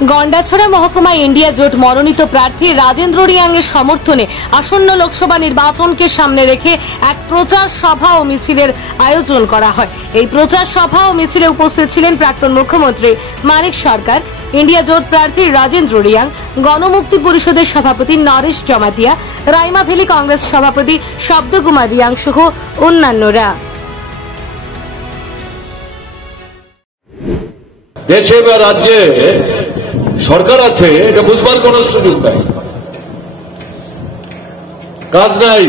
গন্ডাছড়া মহকুমা ইন্ডিয়া জোট মনোনীত প্রার্থী রাজেন্দ্র রিয়াংয়ের সমর্থনে আসন্ন লোকসভা নির্বাচনকে সামনে রেখে এক প্রচার সভা ও মিছিলের আয়োজন করা হয়। এই প্রচার সভা ও মিছিলে উপস্থিত ছিলেন প্রাক্তন মুখ্যমন্ত্রী মানিক সরকার, ইন্ডিয়া জোট প্রার্থী রাজেন্দ্র রিয়াং, গণমুক্তি পরিষদের সভাপতি নরেশ জমাতিয়া, রাইমা ভ্যালি কংগ্রেস সভাপতি শব্দকুমার রিয়াং সহ অন্যান্যরা। দেশে বা রাজ্যে সরকার আছে এটা বুঝবার কোন সুযোগ নাই, কাজ নাই।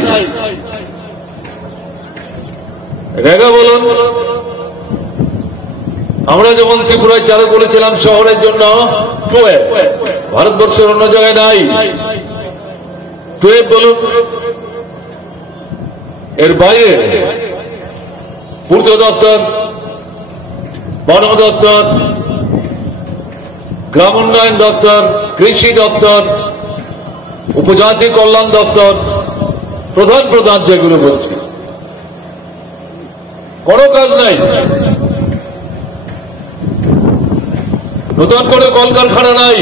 রেগা বলুন, আমরা যেমন ত্রিপুরায় চালু করেছিলাম শহরের জন্য টুয়েব, ভারতবর্ষের অন্য জায়গায় নাই। টুয়েব বলুন, এর বাইরে পূর্ত দপ্তর, বন দপ্তর, গ্রাম উন্নয়ন দপ্তর, কৃষি দপ্তর, উপজাতি কল্যাণ দপ্তর, প্রধান প্রধান যেগুলো বলছি, কোনো কাজ নাই। নতুন করে কলকারখানা নাই,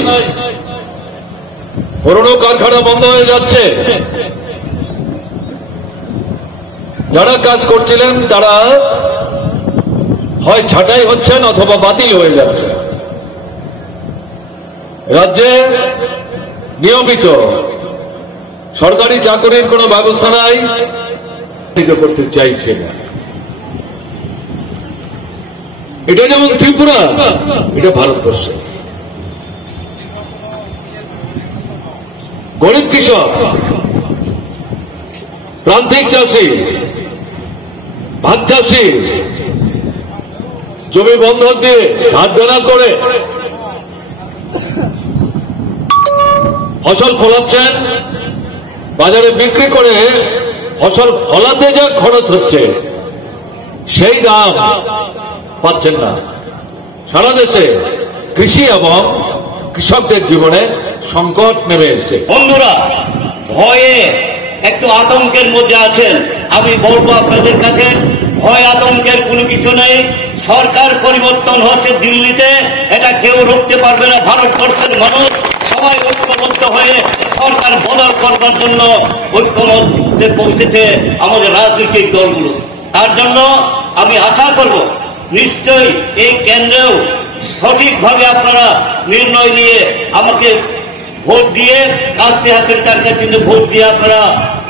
পুরনো কারখানা বন্ধ হয়ে যাচ্ছে। যারা কাজ করছিলেন তারা হয় ছাঁটাই হচ্ছেন অথবা বাতিল হয়ে যাচ্ছে। রাজ্যে নিয়মিত সরকারি চাকরির কোন ব্যবস্থা নাই, করতে চাইছে না। এটা যেমন ত্রিপুরা, এটা ভারতবর্ষ। গরিব কৃষক, প্রান্তিক চাষী, ভাত চাষী জমি বন্ধক দিয়ে ধার দেনা করে ফসল ফলাচ্ছেন, বাজারে বিক্রি করে ফসল ফলাতে যা খরচ হচ্ছে সেই দাম পাচ্ছেন না। সারা দেশে কৃষি এবং কৃষকদের জীবনে সংকট নেমে এসেছে। বন্ধুরা, ভয়ে একটু আতঙ্কের মধ্যে আছেন। আমি বলবো আপনাদের কাছে, ভয় আতঙ্কের কোনো কিছু নেই। সরকার পরিবর্তন হচ্ছে দিল্লিতে, এটা কেউ রুখতে পারবে না। ভারতবর্ষের মানুষ সবাই ঐক্যবদ্ধ হয়ে সরকার বদল করবার জন্য ঐক্যমত্যে পৌঁছেছে আমাদের রাজনৈতিক দলগুলো। তার জন্য আমি আশা করব নিশ্চয়ই এই কেন্দ্রেও সঠিকভাবে আপনারা নির্ণয় নিয়ে আমাকে ভোট দিয়ে কাস্তে হাতের কাছে কিন্তু ভোট দিয়ে আপনারা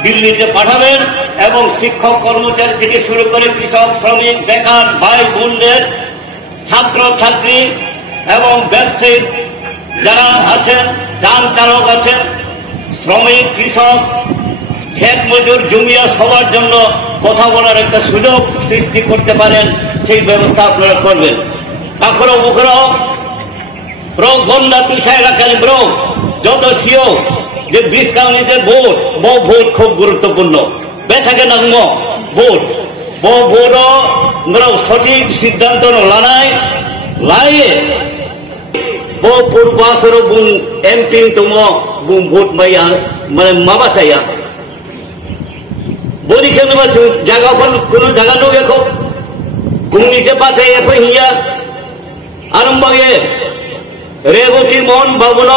দিল্লিতে পাঠাবেন এবং শিক্ষক কর্মচারী থেকে শুরু করে কৃষক, শ্রমিক, বেকার ভাই বোনদের, ছাত্র ছাত্রী এবং ব্যবসায়ী যারা আছেন, যান চালক আছেন, শ্রমিক, কৃষক, ক্ষেত মজুর, জমিয়া সবার জন্য কথা বলার একটা সুযোগ সৃষ্টি করতে পারেন, সেই ব্যবস্থা আপনারা করবেন। তারপরে বুকরো ব্রক গন্ডা তুষা এলাকার ব্রক যত সিও যে 20 কাউন্টিতে ভোট, ভোট খুব গুরুত্বপূর্ণ। বেথাকে নাম ভোট, ভোট সঠিক সিদ্ধান্ত লানায় লাইয়ে পূর্বাসর বুন এমপি তুম বুন ভোট মাইয়া মানে মাবা চাইয়া বলি কেন জায়গা কোন জায়গা নো দেখো ঘুমনিতে বাঁচাই এখন হিয়া আরম্ভে রেবতী মন ভবন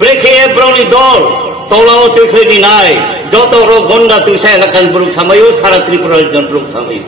ব্রেকে ব্রণী দল তলাও তুই নাই যত গন্ডা তুই এলাকান ব্রুক সামাই সারা ত্রিপুরার জন ব্রুক সামাই।